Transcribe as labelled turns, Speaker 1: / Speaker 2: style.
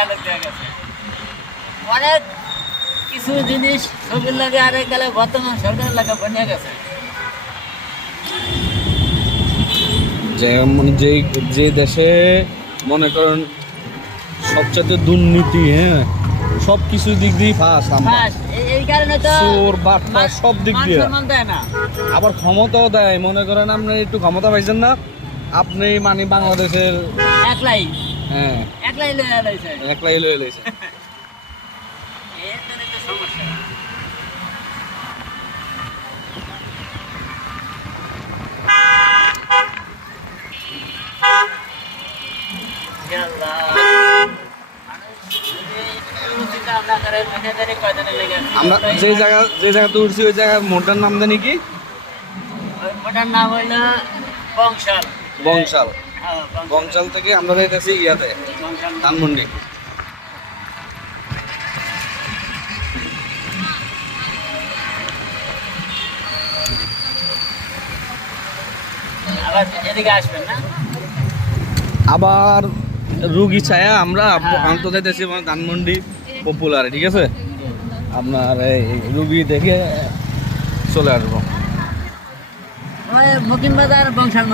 Speaker 1: তালুক দেওয়া গেছে। অনেক কিছু জিনিস ছবির লাগে গেলে বর্তমান সরকারের লাগে বনে গেছে।
Speaker 2: মানে যে যে দেশে মনে করেন সবচেয়ে দুর্নীতি হ্যাঁ সব কিছু দিক দিয়ে ফাঁস আমরা।
Speaker 1: এই- এই কারণে তো
Speaker 2: চোর, বাটপার, সব দিক দিয়ে। আবার ক্ষমতাও দেয়। মনে করেন আপনি একটু ক্ষমতা পাইছেন না আপনি মানে বাংলাদেশের
Speaker 1: একলাই।
Speaker 2: হ্যাঁ
Speaker 1: একলাই লয়ে আলাইছে।
Speaker 2: একলাই লয়ে লইছে। আমরা যে জায়গা যে জায়গাতে উঠছি ওই জায়গার মোটার নাম জানি কি?
Speaker 1: ওটার নাম হইল বংশাল।
Speaker 2: বংশাল। বংশাল থেকে আমরা যাইতেছি ইয়াতে ধানমন্ডি।
Speaker 1: আবার
Speaker 2: রুগী ছায়া আমরা
Speaker 1: হ্যাঁ।
Speaker 2: আন্ত যাইতেছি ধানমন্ডি পপুলারে ঠিক আছে? আপনার এই রুগী দেখে চলে আসব।
Speaker 1: বাজার বংশাল